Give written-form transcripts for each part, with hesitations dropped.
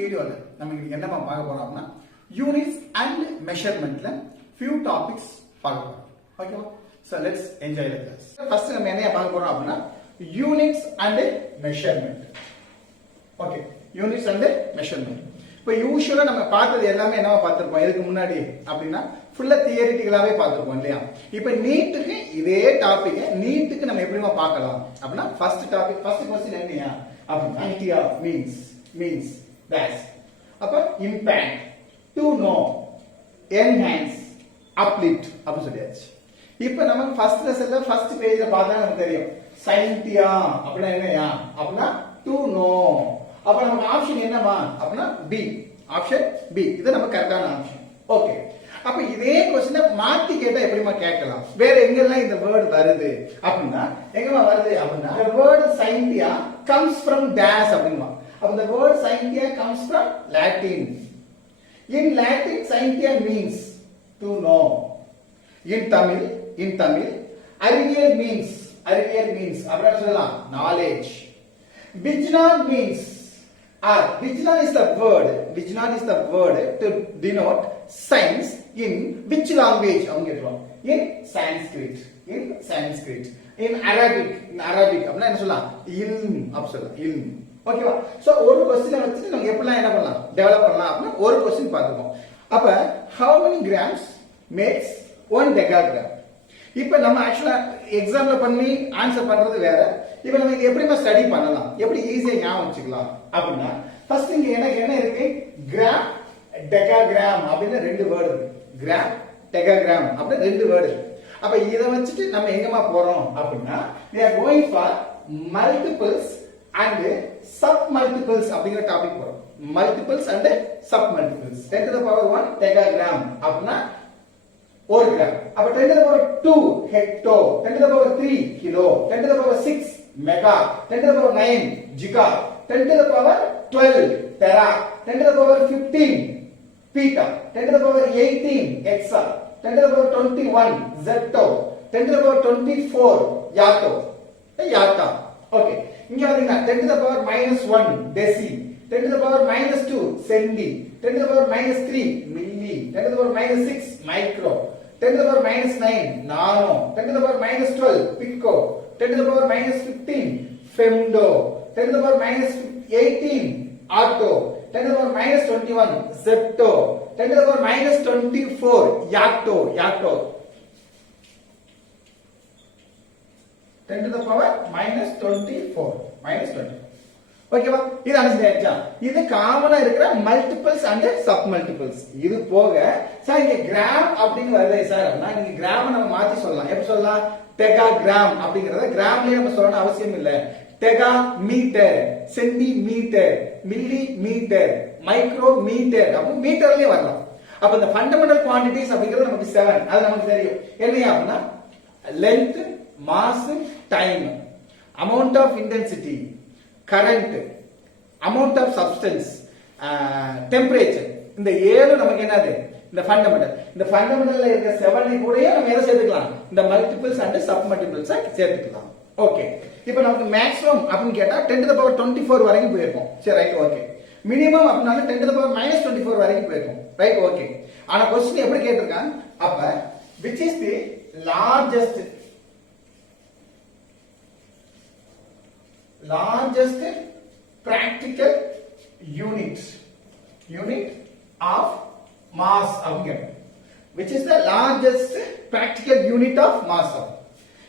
வீடியோல நம்ம இன்னைக்கு என்ன பார்க்க போறோம்னா யூனிட்ஸ் அண்ட் மெஷர்மென்ட்ல few topics பார்க்க போறோம். ஓகேவா? So let's enjoy the class. First நம்ம என்ன பார்க்க போறோம் அப்படினா units and measurement. Okay, units and measurement. இப்போ யூசுவலா நம்ம பார்த்தது எல்லாமே என்னவா பார்த்திருப்போம் இதுக்கு முன்னாடி அப்படினா ஃபுல்லா தியரிட்டிக்கலாவே பார்த்திருப்போம் இல்லையா? இப்போ நீட்டுக்கு இதே டாபிக் நீட்டுக்கு நம்ம எப்படிமா பார்க்கலாம் அப்படினா ஃபர்ஸ்ட் क्वेश्चन என்னையா அப்படினா ஐடியா மீன்ஸ் dash அப்ப impact to know enhance uplift அப்படி சொல்லியாச்சு. இப்போ நம்ம ஃபர்ஸ்ட் லெசன்ல ஃபர்ஸ்ட் பேஜ்ல பார்த்தா நமக்கு தெரியும் சைன்டியா அப்படினா என்னையா அப்படினா டு நோ. அப்ப நமக்கு ஆப்ஷன் என்னமா அப்படினா பி, ஆப்ஷன் பி. இது நம்ம கரெக்டான ஆப்ஷன். ஓகே, அப்ப இதே क्वेश्चन மாத்தி கேட்டா எப்படிமா கேட்கலாம்? வேற எங்கெல்லாம் இந்த வேர்ட் வருது அப்படினா எங்கமா வருது அப்படினா the word scientia comes from dash அப்படிமா. அப்ப the word scientia comes from Latin. In Latin scientia means to know. In Tamil அறிவியல் means அப்படினா சொல்லலாம் knowledge. Vijayan means Vijayan is the word to denote science in which language? In Sanskrit. In Arabic அப்படினா என்ன சொல்லலாம்? ilm அப்படி சொல்லலாம். ilm. ஓகேவா? So ஒரு क्वेश्चन வச்சு நம்ம எப்படிலாம் என்ன பண்ணலாம்? டெவலப் பண்ணலாம் அப்படினா ஒரு क्वेश्चन பார்த்துப்போம். அப்ப how many grams makes 1 decagram? இப்போ நம்ம एक्चुअली எக்ஸாம்ல பண்ணி ஆன்சர் பண்றது வேற. இப்போ நம்ம இது எப்படிமா ஸ்டடி பண்ணலாம்? எப்படி ஈஸியா ஞாபகம் வச்சுக்கலாம் அப்படினா ஃபர்ஸ்ட் இங்க என்ன இருக்கு? கிராம் டெகாகிராம் அப்படின ரெண்டு வேர்ட் இருக்கு. கிராம் டெகாகிராம் அப்படி ரெண்டு வேர்ட் இருக்கு. அப்ப இத வச்சிட்டு நம்ம எங்கமா போறோம் அப்படினா we are going for multiples and submultiples அப்படிங்கற டாபிக் போறோம். multiples and submultiples. 10 to the power 1 decagram அப்படினா 1 gram. அப்ப 10 to the power 2 hecto, 10 to the power 3 kilo, 10 to the power 6 mega, 10 to the power 9 giga, 10 to the power 12 tera, 10 to the power 15 peta, 10 to the power 18 exa, 10 to the power 21 zetto, 10 to the power 24 yata. Okay, இங்க பாத்தீங்கன்னா 10 to the power -1 deci, 10 to the power -2 centi, 10 to the power -3 milli, 10 to the power -6 micro, 10 to the power -9 nano, 10 to the power -12 pico, 10 to the power -15 femto, 10 to the power -18 auto, 10 to the power -21 zetto, 10 to the power -24 yato, 10 to the power -24 ஓகேவா? இது understand. இது காமனா இருக்கிற multiples and sub multiples. இது போக sir இங்க gram அப்படின்னு வருதே சார் அப்படின்னா நீங்க கிராம் நம்ம மாத்தி சொல்லலாம். எப்படி சொல்லலாம்? டெகா கிராம் அப்படிங்கறத கிராம்லயே நம்ம சொல்லணும் அவசியம் இல்ல. Deca metre, centimetre, milli metre, micro metre அப்ப மீட்டர்லயே வரலாம். அப்ப இந்த ஃபண்டமெண்டல் குவாண்டிட்டிஸ் அப்படிங்கிறது நமக்கு 7 அது நமக்கு தெரியும். என்னையா அப்படின்னா length, mass, time, amount of intensity, current, amount of substance, temperature. இந்த 7 நமக்கு என்னது? இந்த ஃபண்டமெண்டல். இந்த ஃபண்டமெண்டல்ல இருக்க 7 கூடயே நம்ம எதை சேர்த்துக்கலாம்? இந்த மல்டிபிள்ஸ் அண்ட் சப் மல்டிபிள்ஸ் சேர்த்துக்கலாம். ஓகே, இப்போ நமக்கு மேக்ஸிமம் அப்படின்னு கேட்டா 10 to the power 24 வரைக்கும் போயிருக்கும். சரி, ரைட், ஓகே. மினிமம் அப்படினால 10 to the power -24 வரைக்கும் போயிருக்கும். Right, okay. ஆனா क्वेश्चन எப்படி கேட்டிருக்காங்க? அப்ப which is the largest practical unit of mass அப்படிங்க. which is the largest practical unit of mass.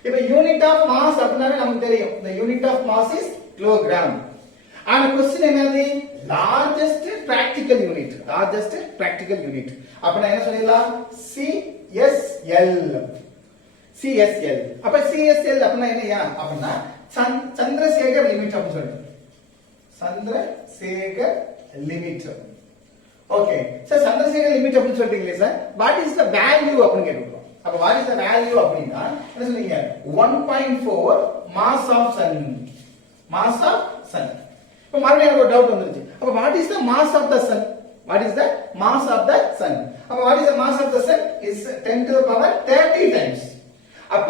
இப்ப யூனிட் ஆஃப் மாஸ் அப்படினா நமக்கு தெரியும் the unit of mass is kilogram. ஆனா क्वेश्चन என்னது? largest practical unit அப்படினா என்ன சொல்லலாம்? CSL. அப்ப CSL அப்படினா என்னையா அப்படினா சந்திரசேகர் லிமிட் அப்படி சொல்றோம். Chandrasekhar limit. Okay sir, Chandrasekhar limit அப்படி சொல்றீங்களே sir, what is the value அப்படின்னு கேக்குறோம். அப்ப வாட் இஸ் த வேல்யூ அப்படினா என்ன சொல்றீங்க? 1.4 மாஸ் ஆஃப் சன். இப்ப மறுபடியும் எனக்கு ஒரு டவுட் வந்துருச்சு. அப்ப what is the mass of the sun? அப்ப what is the mass of the sun? Is 10 to the power 30 times. அப்ப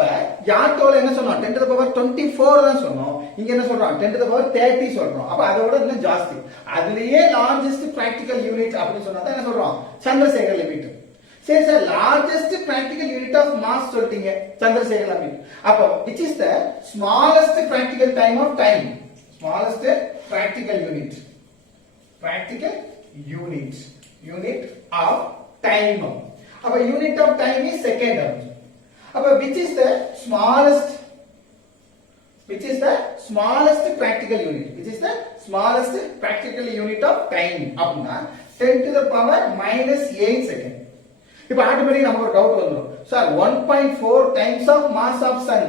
யாட்டோல என்ன சொன்னோம் 10 to the power 24 தான் சொன்னோம். இங்க என்ன சொல்றோம் 10 to the power 30 சொல்றோம். அப்ப அதோட இன்னும் ஜாஸ்தி. அதுலயே லார்ஜஸ்ட் பிராக்டிகல் யூனிட் அப்படி சொன்னா தான் என்ன சொல்றோம் சந்திரசேகர் லிமிட். சரி sir largest practical unit of mass சொல்லிட்டீங்க சந்திரசேகர் லிமிட். அப்ப which is the smallest practical time of time? Smallest practical unit. Practical unit of time. அப்ப unit of time is second. அப்ப which is the smallest practical unit? Which is the smallest practical unit of time? அப்படினா 10 to the power minus 8 second. இப்போ ஆட்டோமேட்டிக்கா நமக்கு ஒரு doubt வந்துரும். Sir 1.4 times of mass of sun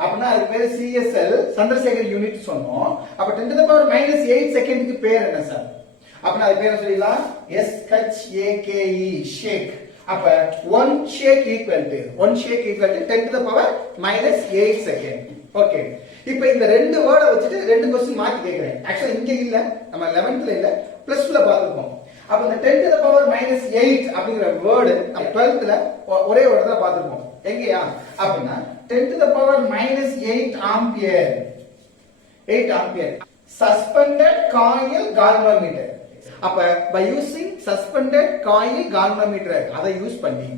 அப்படினா அது பேரு CSL சந்திரசேகர் யூனிட் சொன்னோம். அப்ப 10 to the power minus 8 செகண்ட்க்கு பேர் என்ன சார்? அப்படினா அது பேர் சொல்லிடலாம் SHAKE shake. அப்ப 1 shake equal to 10 to the power minus 8 second. Okay. இப்போ இந்த ரெண்டு வேர்டை வச்சிட்டு ரெண்டு क्वेश्चन மாத்தி கேக்குறேன். ஆக்சுவலா இங்க இல்ல, நம்ம 11th ல இல்ல, +2 ல பாத்துப்போம். அப்ப இந்த 10 to the power minus 8 அப்படிங்கற வேர்ட் நம்ம 12th ல ஒரே வேர்ட் தான் பாத்துப்போம். எங்கயா? அப்படினா 10 to the power minus 8 ampere. 8 ampere. Suspended coil galvanometer. அப்ப by using suspended coil galvanometer அதை யூஸ் பண்ணி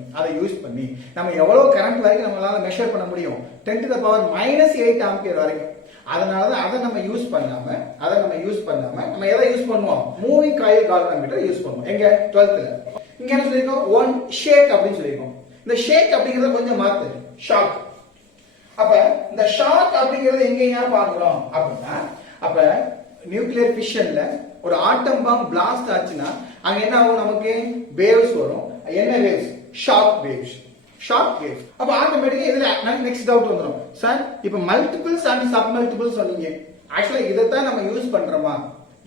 நம்ம எவ்வளவு கரண்ட் வரைக்கும் நம்மளால மெஷர் பண்ண முடியும் 10 to the power minus 8 ampere வரைக்கும். அதனால தான் அதை நம்ம யூஸ் பண்ணாம நம்ம எதை யூஸ் பண்ணுவோம் மூவிங் காயில் கால்வனோமீட்டர் யூஸ் பண்ணுவோம். எங்க 12th ல இங்க என்ன சொல்லிருக்கோம் 1 ஷேக் அப்படினு சொல்லிருக்கோம். இந்த ஷேக் அப்படிங்கறத கொஞ்சம் மாத்து ஷாக். அப்ப இந்த ஷாக் அப்படிங்கறது எங்கயா பாக்குறோம் அப்படினா அப்ப நியூக்ளியர் ஃபிஷன்ல ஒரு ஆட்டம் பாம் பிளாஸ்ட் ஆச்சுனா அங்க என்ன ஆகும் நமக்கு வேவ்ஸ் வரும். என்ன வேவ்ஸ்? Shock waves. அப்ப ஆட்டோமேட்டிக்கா இதுல நெக்ஸ்ட் டவுட் வந்துரும். சார் இப்போ மல்டிபிள்ஸ் அண்ட் சப் மல்டிபிள்ஸ் சொன்னீங்க. ஆக்சுவலா இத தான் நம்ம யூஸ் பண்றோமா?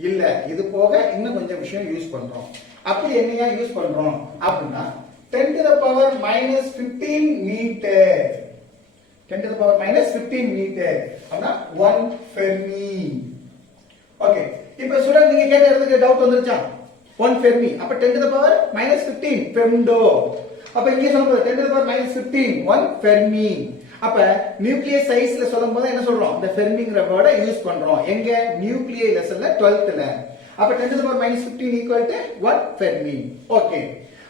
இல்ல, இது போக இன்னும் கொஞ்சம் விஷயம் யூஸ் பண்றோம். அப்படி என்னையா யூஸ் பண்றோம் அப்படினா 10 to the power minus 15 meter. 10 to the power minus 15 meter அப்படினா 1 Fermi. ஓகே. இப்போ ஸ்டூடண்ட் நீங்க கேட்ட இடத்துக்கு டவுட் வந்துருச்சா? 1 Fermi. அப்ப 10 to the power minus 15 femto. அப்ப இங்க சொல்லும்போது 10 to the power minus 15 1 Fermi. அப்ப நியூக்ளியர் சைஸ்ல சொல்லும்போது என்ன சொல்றோம்? இந்த ஃபெர்மிங்கற வேர்டை யூஸ் பண்றோம். எங்க நியூக்ளியர் லெசன்ல 12th ல. அப்ப 10 to the power minus 15 equal to 1 Fermi. Okay.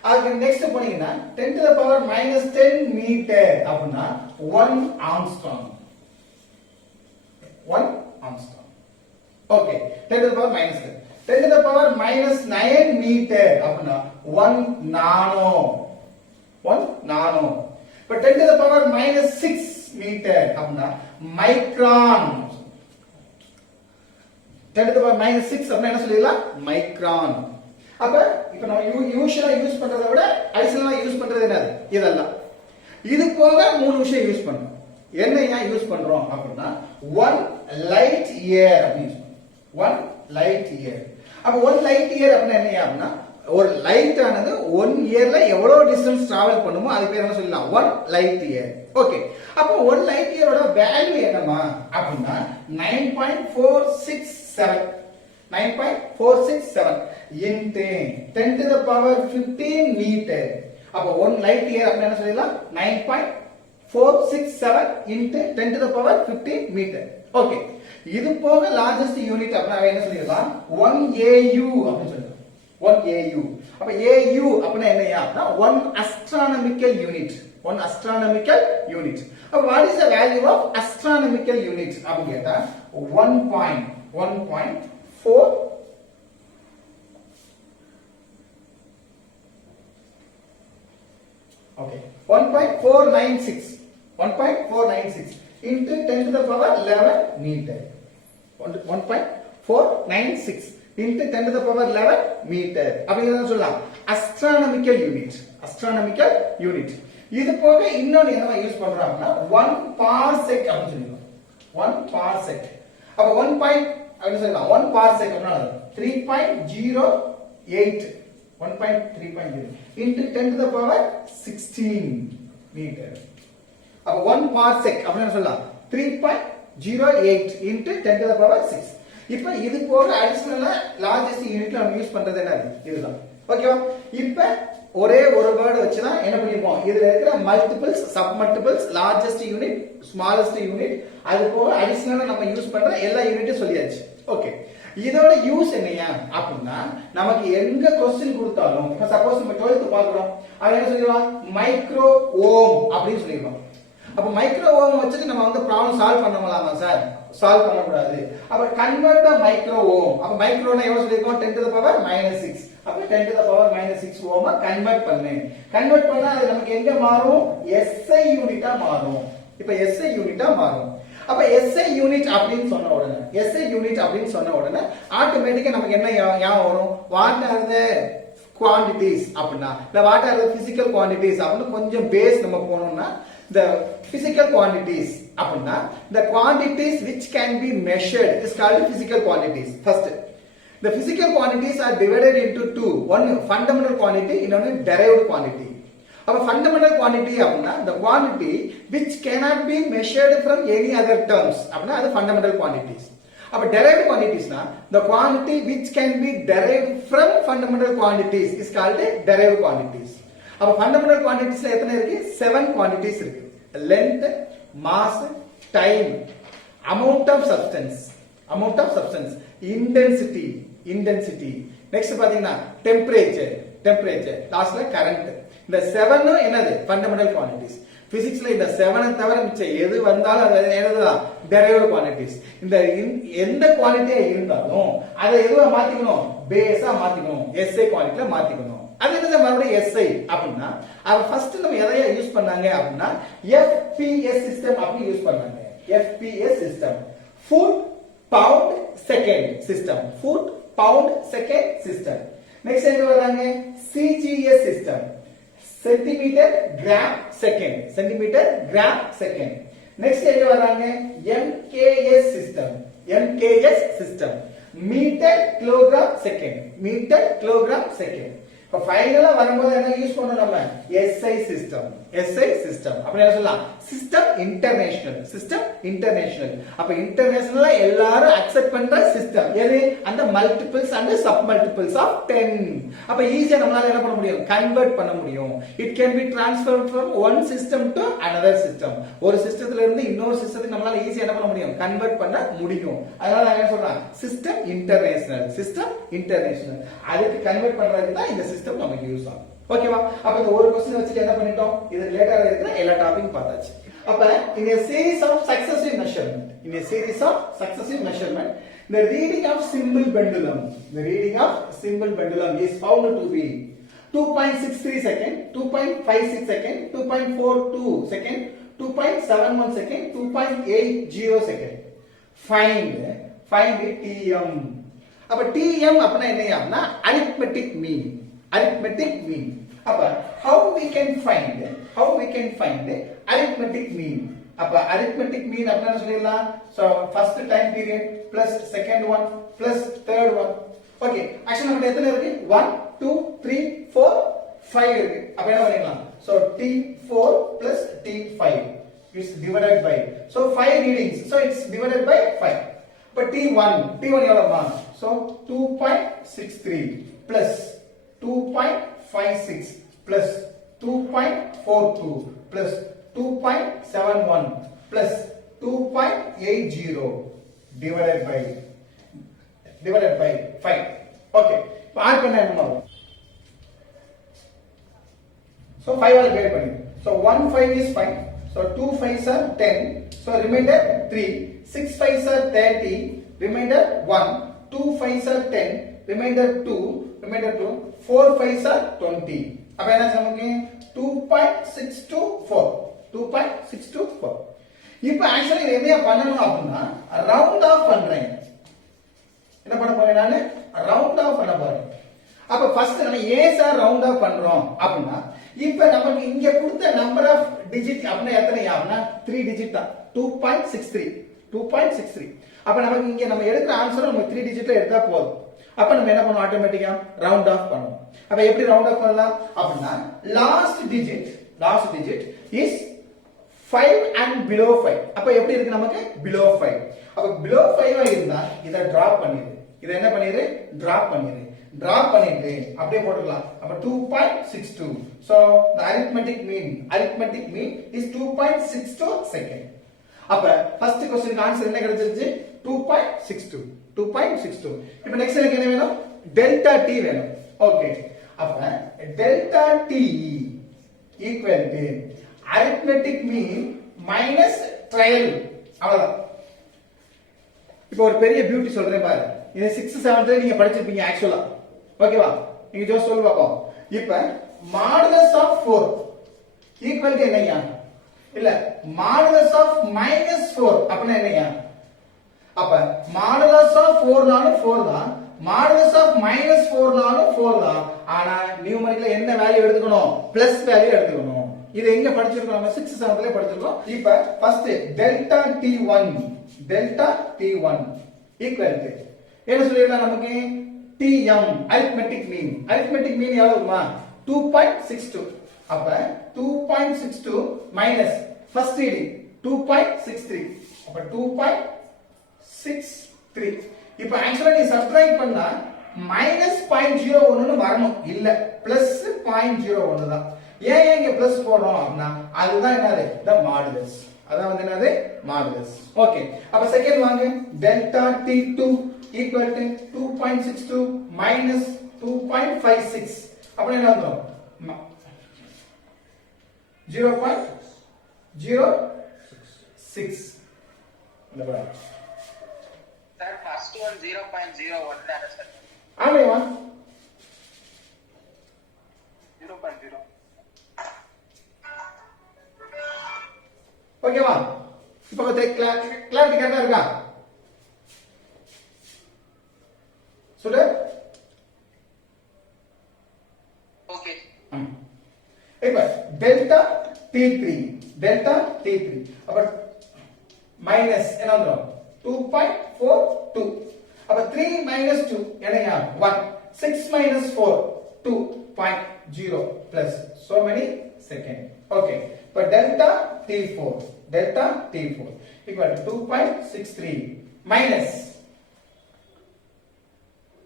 அதுக்கு நெக்ஸ்ட் போனீங்கன்னா 10 to the power minus 10 meter அப்படினா 1 Armstrong. 1 Armstrong. Okay. 10 to the power minus 10. 10 to the power minus 9 meter அப்படினா 1 nano. 1 nano. But 10 to the power minus 6 meter அப்படினா micron. 10 to the power minus 6 அப்படினா என்ன சொல்லிடலாம்? micron. அப்ப இப்போ நம்ம யூசுவலா use பண்றதை விட அடிஷனலா யூஸ் பண்றது என்னது? இதெல்லாம். இது போக மூணு விஷயம் யூஸ் பண்றோம். என்னையா யூஸ் பண்றோம் அப்படினா 1 light year அப்படின்னு சொல்றோம். 1 light year. அப்ப 1 light year அப்படினா என்னையா அப்படினா ஒரு லைட் ஆனது 1 இயர்ல எவ்வளவு டிஸ்டன்ஸ் டிராவல் பண்ணுமோ அது பேர் என்ன சொல்லலாம்? 1 light year. ஓகே. அப்ப 1 light yearோட வேல்யூ என்னமா அப்படினா 9.467. 9.467 into 10 to the power 15 meter. அப்ப 1 light year அப்படினா என்ன சொல்லலாம்? 9.467 into 10 to the power 15 meter. Okay. இது போக லார்ஜஸ்ட் யூனிட் அப்படினா என்ன சொல்லிடலாம்? 1 AU அப்படின்னு சொல்றோம். 1 AU. அப்ப AU அப்படினா என்னையா? அப்படினா 1 astronomical unit. 1 astronomical unit. அப்ப what is the value of astronomical unit அப்படி கேட்டா 1.4 okay 1.496 into 10 to the power 11 meter. 1.496 into 10 to the power 11 meter. அப்படிங்கறத சொல்லலாம் astronomical unit. இது போக இன்னொரு என்ன யூஸ் பண்றாங்கன்னா 1 parsec அப்படி சொல்லுவோம். 1 parsec. அப்ப 1 அப்படி சொல்லலாம் 1 parsec அப்படினா 3.08 1.3.0 into 10 to the power 16 meter. அப்ப 1 parsec அப்படினா சொல்லலாம் 3.08 into 10 to the power 6. இப்ப இது போக அடிஷனலா லார்ஜஸ்ட் யூனிட்ல நம்ம யூஸ் பண்றது என்னது? இதுதான். ஓகேவா? இப்ப ஒரே ஒரு வேர்டு வச்சு தான் என்ன பண்ணிருக்கோம், இதுல இருக்கிற multiples, sub multiples, largest unit, smallest unit, அது போக அடிஷனலா நம்ம யூஸ் பண்ற எல்லா யூனிட்டும் சொல்லியாச்சு. ஓகே, இதோட யூஸ் என்னையா அப்படின்னா, நமக்கு எங்க क्वेश्चन கொடுத்தாலும், இப்ப சப்போஸ் நம்ம 12th பார்க்கறோம், அது என்ன சொல்லிடுவோம், மைக்ரோ ஓம் அப்படின்னு சொல்லிடுவோம். அப்ப மைக்ரோ ஓம் வச்சுட்டு நம்ம வந்து ப்ராப்ளம் சால்வ் பண்ணலாமா சார்? சால்வ் பண்ண கூடாது. அப்ப கன்வெர்ட் த மைக்ரோ ஓம். அப்ப மைக்ரோனா எவ்வளவு சொல்லிருக்கோம், 10 to the power -6. அப்ப 10 to the power -6 ohm convert பண்ணு. கன்வெர்ட் பண்ணா அது நமக்கு எங்க மாறும், SI யூனிட்டா மாறும். இப்ப SI யூனிட்டா மாறும். அப்ப SI யூனிட் அப்படின்னு சொன்ன உடனே, SI யூனிட் அப்படின்னு சொன்ன உடனே ஆட்டோமேட்டிக்கா நமக்கு என்ன ஞாபகம் வரும், வாட் ஆர் த குவாண்டிட்டிஸ் அப்படின்னா, இல்ல what are the physical quantities அப்படின்னு கொஞ்சம் பேஸ் நம்ம போனோம்னா, the physical quantities அப்படின்னா the quantities which can be measured is called physical quantities. First, the physical quantities are divided into two. One fundamental quantity, another derived quantity. அப்ப fundamental quantity அப்படின்னா the quantity which cannot be measured from any other terms அப்படின்னா அது fundamental quantities. அப்ப derived quantitiesனா the quantity which can be derived from fundamental quantities is called derived quantities. அப்ப fundamental குவாண்டிட்டிஸ்ல எத்தனை இருக்கு, 7 quantities இருக்கு. Length, mass, time, amount of substance, intensity, next பாத்தீங்கன்னா temperature, லாஸ்ட்ல கரண்ட். இந்த 7 என்னது ஃபண்டமெண்டல் குவாண்டிட்டிஸ். பிசிக்ஸ்ல இந்த 7 தவிர மிச்சம் எது வந்தாலும் அது என்னதுதான் டெரைவ்டு குவாண்டிட்டிஸ். இந்த எந்த குவாண்டிட்டியா இருந்தாலும் அதை எதுவா மாத்திக்கணும், பேஸா மாத்திக்கணும், எஸ்ஐ குவாண்டிட்டில மாத்திக்கணும். அது என்னது மறுபடியும் SI அப்படின்னா, அது ஃபர்ஸ்ட் நம்ம எதையா யூஸ் பண்ணாங்க அப்படின்னா FPS சிஸ்டம் அப்படி யூஸ் பண்ணாங்க. FPS system, foot pound second system, foot pound second system. Next எங்க வராங்க, CGS system, centimeter gram second. Next எங்க வராங்க, MKS system, meter kilogram second. இப்ப ஃபைனலா வரும்போது என்ன யூஸ் பண்ணோம் நம்ம, SI சிஸ்டம். அப்ப என்ன சொல்லலாம், சிஸ்டம் இன்டர்நேஷனல். அப்ப இன்டர்நேஷனலா எல்லாரும் அக்செப்ட் பண்ற சிஸ்டம் எது, அந்த multiples and sub multiples of 10. அப்ப ஈஸியா நம்மளால என்ன பண்ண முடியும், கன்வெர்ட் பண்ண முடியும். It can be transferred from one system to another system. ஒரு சிஸ்டத்துல இருந்து இன்னொரு சிஸ்டத்துக்கு நம்மளால ஈஸியா என்ன பண்ண முடியும், கன்வெர்ட் பண்ண முடியும். அதனால நான் என்ன சொல்றேன், சிஸ்டம் இன்டர்நேஷனல். அதுக்கு கன்வெர்ட் பண்றதுக்கு தான் இந்த சிஸ்டம் நமக்கு யூஸ் ஆகும். ஓகேவா? அப்ப இந்த ஒரு क्वेश्चन வச்சிட்டு என்ன பண்ணிட்டோம், இது ரிலேட்டடா இருக்கிற எல்லா டாபிக் பார்த்தாச்சு. அப்ப in a series of successive measurement, the reading of simple pendulum is found to be 2.63 second, 2.56 second, 2.42 second, 2.71 second, 2.80 second. Find TM. அப்ப TM அப்படினா என்னையாம்னா arithmetic mean. அப்ப how we can find arithmetic mean. அப்ப arithmetic mean அப்படினா சொல்லிடலாம். So first time period plus second one plus third one. Okay, ஆக்சுவலா நம்ம எத்தனை இருக்கு, 1 2 3 4 5 இருக்கு. அப்ப என்ன பண்ணிடலாம், so T4 plus T5 is divided by, so 5 readings, so it's divided by 5. But T1 எவ்வளவுமா, so 2.63 plus 2.56 plus 2.42 plus 2.71 plus 2.80 divided by 5. Okay, இப்போ add பண்ணா என்ன ஆகும், so 5 ஆல் டிவைட் பண்ணி, so 1 5 is 5, so 2 5s are 10, so remainder 3, 6 5s are 30, remainder 1, 2 5s are 10, remainder 2, 4 5s are 20. அப்ப என்ன நமக்கு 2.624. இப்போ actually இது என்ன பண்ணணும் அப்படினா ரவுண்ட் ஆஃப் பண்றேன். என்ன பண்ண போறேன், நான் ரவுண்ட் ஆஃப் பண்ண போறேன். அப்ப ஃபர்ஸ்ட் நம்ம ஏன் சார் ரவுண்ட் ஆஃப் பண்றோம் அப்படினா, இப்போ நமக்கு இங்க கொடுத்த நம்பர் ஆஃப் டிஜிட் அப்படினா எத்தனை அப்படினா 3 டிஜிட் தான், 2.63. அப்ப நமக்கு இங்க நம்ம எடுக்கிற ஆன்சர் நம்ம 3 டிஜிட்ல எடுத்தா போதும். அப்ப நம்ம என்ன பண்ணுவோம், ஆட்டோமேட்டிக்கா ரவுண்ட் ஆஃப் பண்ணுவோம். அப்ப எப்படி ரவுண்ட் ஆஃப் பண்ணலாம் அப்படினா, last digit is 5 and below 5. அப்ப எப்படி இருக்கு நமக்கு, below 5. அப்ப below 5 இருந்தா இத டிராப் பண்ணிரு, இத என்ன பண்ணிரு, டிராப் பண்ணிரு. டிராப் பண்ணிட்டு அப்படியே போட்டுக்கலாம். அப்ப 2.62. So the arithmetic mean is 2.62 second. அப்ப ஃபர்ஸ்ட் क्वेश्चन ஆன்சர் என்ன கிடைச்சிருச்சு? 2.62. 2.62. இப்போ நெக்ஸ்ட் எனக்கு என்ன வேணும்? டெல்டா t வேணும். ஓகே. அப்ப delta t equal to arithmetic mean minus trial. அவ்வளவுதான். இப்போ ஒரு பெரிய பியூட்டி சொல்றேன் பாரு. இது 6th 7th நீங்க படிச்சிருப்பீங்க ஆக்சுவலா. ஓகேவா? நீங்க ஜஸ்ட் சொல்லு பாப்போம். இப்போ மாடுலஸ் ஆஃப் 4 ஈக்குவல் டு என்னையா? இல்ல மாடுலஸ் ஆஃப் -4 அப்படினா என்னையா? அப்ப மாடுலஸ் ஆஃப் 4 நாலும் 4 தான், மாடுலஸ் ஆஃப் -4 நாலும் 4 தான். ஆனா நியூமரிக்கல்ல என்ன வேல்யூ எடுத்துக்கணும்? பிளஸ் வேல்யூ எடுத்துக்கணும். இது எங்க படிச்சிருக்கோம்? நம்ம 6th 7th ல படிச்சிருக்கோம். இப்போ first delta t1 equal to என்ன சொல்லிரலாம் நமக்கு? tm arithmetic mean எவ்வளவுமா? 2.62. அப்ப 2.62 மைனஸ் ஃபர்ஸ்ட் ரீடிங் 2.63. அப்ப 2.63. இப்போ ஆக்சுவலா நீ சப்ட்ராக்ட் பண்ணா -0.01 னு வரணும். இல்ல +0.01 தான். ஏன் இங்க பிளஸ் போடுறோம் அப்படினா அதுதான் என்னது? the modulus. அதான் வந்து என்னது? மாடுலஸ். ஓகே. அப்ப செகண்ட் வாங்க. Delta t2 equal to 2.62 minus 2.56. அப்ப என்ன வரும்? 0.06. இந்த பாரு. Sir, first one 0.01 தான சார்? ஆமாமா. 0.0. ஓகேவா? இப்போ கிளாரிட்டி கரெக்ட்டா இருக்கா? சொல்லு. ஓகே. இப்போ டெல்டா t3 அப்ப மைனஸ் என்ன வரும்? 2.42. அப்ப 3 minus 2 என்னையா? 1. 6 minus 4 2.0 plus so many second. Okay. இப்ப delta t4 equal to 2.63 minus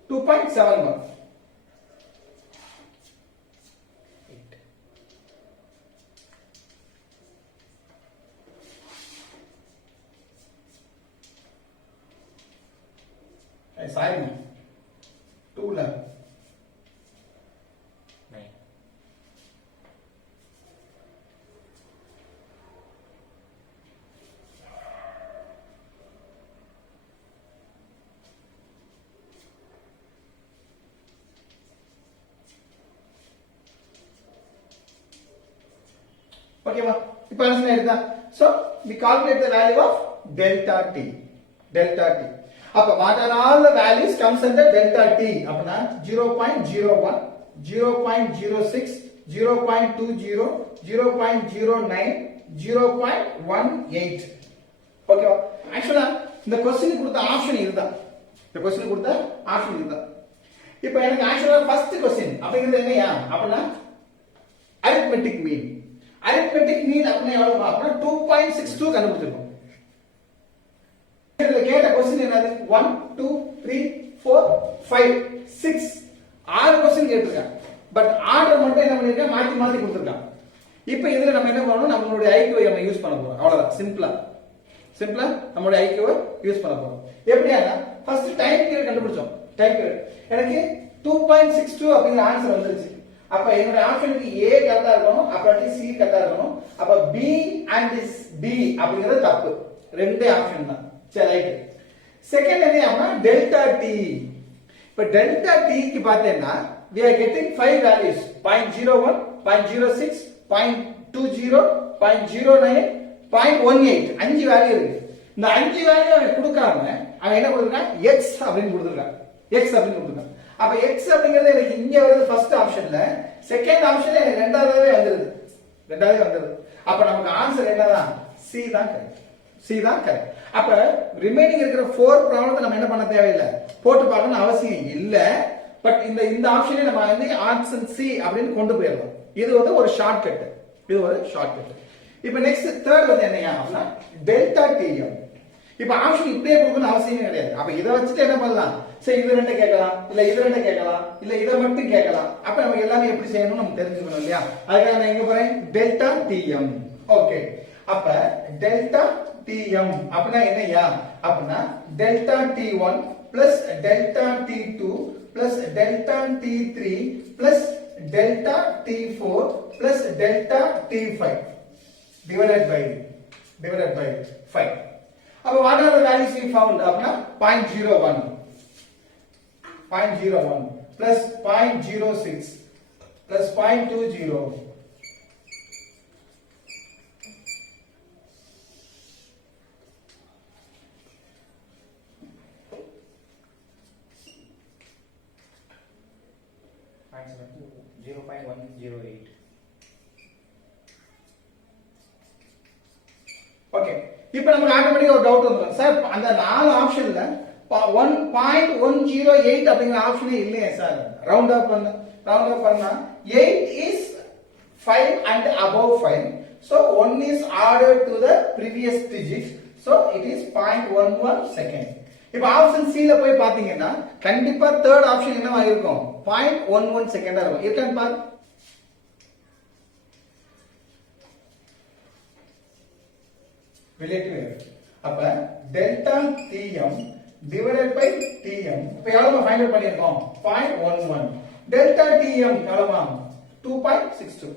2.71. Sorry, 2 la 9. Okay, ma. இப்போ ஆன்சர் எடுத்தா. So we calculate the value of delta t. அப்ப what are all the values comes under delta t? அப்படினா 0.01, 0.06, 0.20, 0.09, 0.18. ஓகேவா? ஆக்சுவலா இந்த question கொடுத்த option இதுதான். இப்போ எனக்கு ஆக்சுவலா ஃபர்ஸ்ட் क्वेश्चन அப்படிங்கிறது என்னையா? அப்படினா arithmetic mean அப்படினா எவ்வளவு? அப்படினா 2.62 கண்டுபிடிச்சிருக்கோம். இதுல கேட்ட क्वेश्चन என்னது? 1 2 3 4 5 6 ஆறு क्वेश्चन கேட்டிருக்காங்க. பட் ஆர்டர் மட்டும் என்ன பண்ணிருக்காங்க? மாத்தி கொடுத்திருக்காங்க. இப்போ இதுல நம்ம என்ன பண்ணனும்? நம்மளுடைய ஐக்யூவை நம்ம யூஸ் பண்ண போறோம். அவ்வளவுதான். சிம்பிளா நம்மளுடைய ஐக்யூவை யூஸ் பண்ண போறோம். எப்படின்னா ஃபர்ஸ்ட் டைம் பீரியட் கண்டுபிடிச்சோம். டைம் பீரியட் எனக்கு 2.62 அப்படிங்கிற ஆன்சர் வந்துருச்சு. அப்ப என்னோட ஆப்ஷனுக்கு A கரெக்ட்டா இருக்கணும், அப்புறம் C கரெக்ட்டா இருக்கணும். அப்ப B and D அப்படிங்கிறது தப்பு. ரெண்டே ஆப்ஷன் தான். சரி ரைட். செகண்ட் என்ன? Delta t. இப்ப டெல்டா t க்கு பார்த்தேன்னா we are getting 5 values 0.01, 0.06, 0.20, 0.09, 0.18 அஞ்சு வேல்யூ இருக்கு. இந்த அஞ்சு வேல்யூ அவன் கொடுக்காம அவன் என்ன கொடுத்திருக்கான்? x அப்படின்னு கொடுத்திருக்கான். அப்ப x அப்படிங்கிறது எனக்கு இங்க வருது ஃபர்ஸ்ட் ஆப்ஷன்ல, செகண்ட் ஆப்ஷன்ல எனக்கு ரெண்டாவதே வந்துருது. அப்ப நமக்கு ஆன்சர் என்னதான்? C தான் கரெக்ட். அப்ப ரிமைனிங் இருக்கிற 4 ப்ராப்ளத்தை நம்ம என்ன பண்ண தேவையில்லை, போட்டு பார்க்கணும் அவசியம் இல்ல. பட் இந்த ஆப்ஷனை நம்ம வந்து ஆப்ஷன் C அப்படின்னு கொண்டு போயிடலாம். இது வந்து ஒரு ஷார்ட்கட். இப்போ நெக்ஸ்ட் தேர்ட் வந்து என்னையா அப்படின்னா டெல்டா tm. இப்போ ஆப்ஷன் இப்படியே கொடுக்கணும் அவசியமே கிடையாது. அப்ப இதை வச்சுட்டு என்ன பண்ணலாம், சரி இது ரெண்டு கேட்கலாம், இல்ல இது ரெண்டு கேட்கலாம், இல்ல இதை மட்டும் கேட்கலாம். அப்ப நம்ம எல்லாமே எப்படி செய்யணும் நம்ம தெரிஞ்சுக்கணும் இல்லையா? அதுக்காக நான் எங்க போறேன், டெல்டா டிஎம். ஓகே, அப்ப டெல்டா டிஎம் அப்படின்னா என்னையா அப்படின்னா delta d one plus delta d two plus delta d three plus delta டி4 plus delta d five divided by 5. அப்ப what are the values we found அப்படினா 0.01 plus 0.06 plus 0.20 0.108. ஓகே, இப்போ நமக்கு ஆட்டோமேட்டிக்கா ஒரு டவுட் வந்துரும் சார், அந்த நாலு ஆப்ஷன்ல 1.108 அப்படிங்கிற ஆப்ஷனே இல்லையே சார். ரவுண்ட் அப் பண்ணா 8 is 5 and above 5, so 1 is added to the previous digit, so it is 0.11 second. இப்போ ஆப்ஷன் சி ல போய் பாத்தீங்கன்னா கண்டிப்பா தேர்ட் ஆப்ஷன் என்னவா இருக்கும், 0.11 செகண்டா இருக்கும். இருக்கான்னு பாரு. Relative error. அப்ப delta d m divided by d m இப்ப எவ்வளவு ஃபைண்ட் அவுட் பண்ணிருக்கோம், 0.11. டெல்டா டிஎம் எவ்வளவு, 2.62.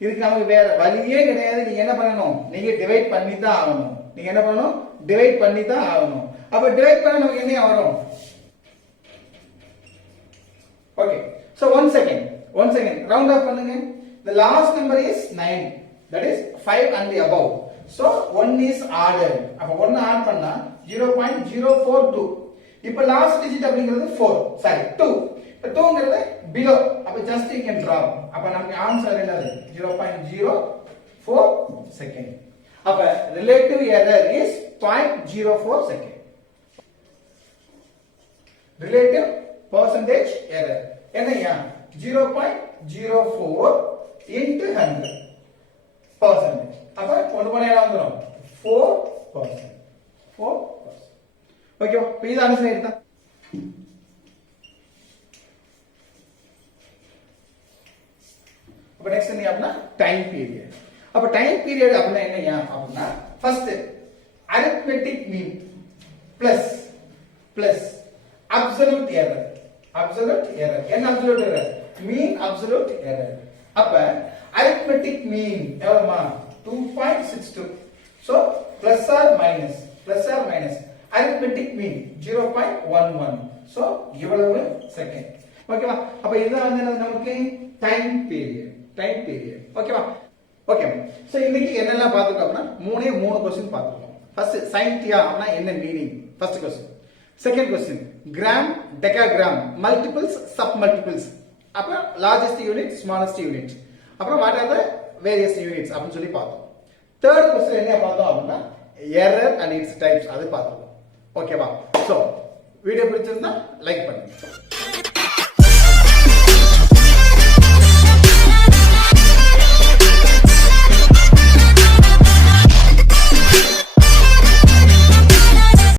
இதுக்கு நமக்கு வேற வழியே கிடையாது. நீங்க என்ன பண்ணணும், நீங்க டிவைட் பண்ணி தான் ஆகணும். அப்ப டிவைட் பண்ண நமக்கு என்ன வரும், okay. So 1 second round off பண்ணுங்க. the last number is 9, that is 5 and above, so 1 is added. அப்ப 1 ஆட் பண்ணா 0.042. இப்ப லாஸ்ட் டிஜிட் அப்படிங்கிறது 2. இப்ப 2ங்கிறது below, அப்ப just you can drop. அப்ப நமக்கு ஆன்சர் என்னது, 0.04 செகண்ட். அப்ப relative error is 0.04 second. Relative percentage error என்னையா, 0.04 into 100 percentage. அப்ப கொண்டு போனா என்ன வந்துரும், 4%. ஓகேவா? இப்போ இது ஆன்சர் எடுத்தா. அப்ப நெக்ஸ்ட் என்ன அப்படினா டைம் பீரியட். அப்ப டைம் பீரியட் அப்படினா என்னையா அப்படினா first arithmetic mean plus absolute error. என்ன absolute error, mean absolute error. அப்ப arithmetic mean எவ்வளவுமா, 2.62. so plus or minus arithmetic mean 0.11, so இவ்வளவு செகண்ட். ஓகேவா? அப்ப இதுதான் வந்து நமக்கு டைம் பீரியட். ஓகேவா? ஓகே. சோ இன்னைக்கு என்னெல்லாம் பார்த்துட்டோம் அப்படினா மூணு क्वेश्चन பார்த்துட்டோம். ஃபர்ஸ்ட் sin theta அப்படினா என்ன meaning, first question. Second question gram, decagram, multiples, sub multiples, அப்புறம் லார்ஜஸ்ட் யூனிட், ஸ்மாலஸ்ட் யூனிட், அப்புறம் what are the various units அப்படினு சொல்லி பார்த்தோம். தேர்ட் क्वेश्चन என்ன பார்த்தோம் அப்படினா எரர் அண்ட் இட்ஸ் டைப்ஸ் அது பார்த்தோம். ஓகேவா? சோ வீடியோ பிடிச்சிருந்தா லைக் பண்ணுங்க.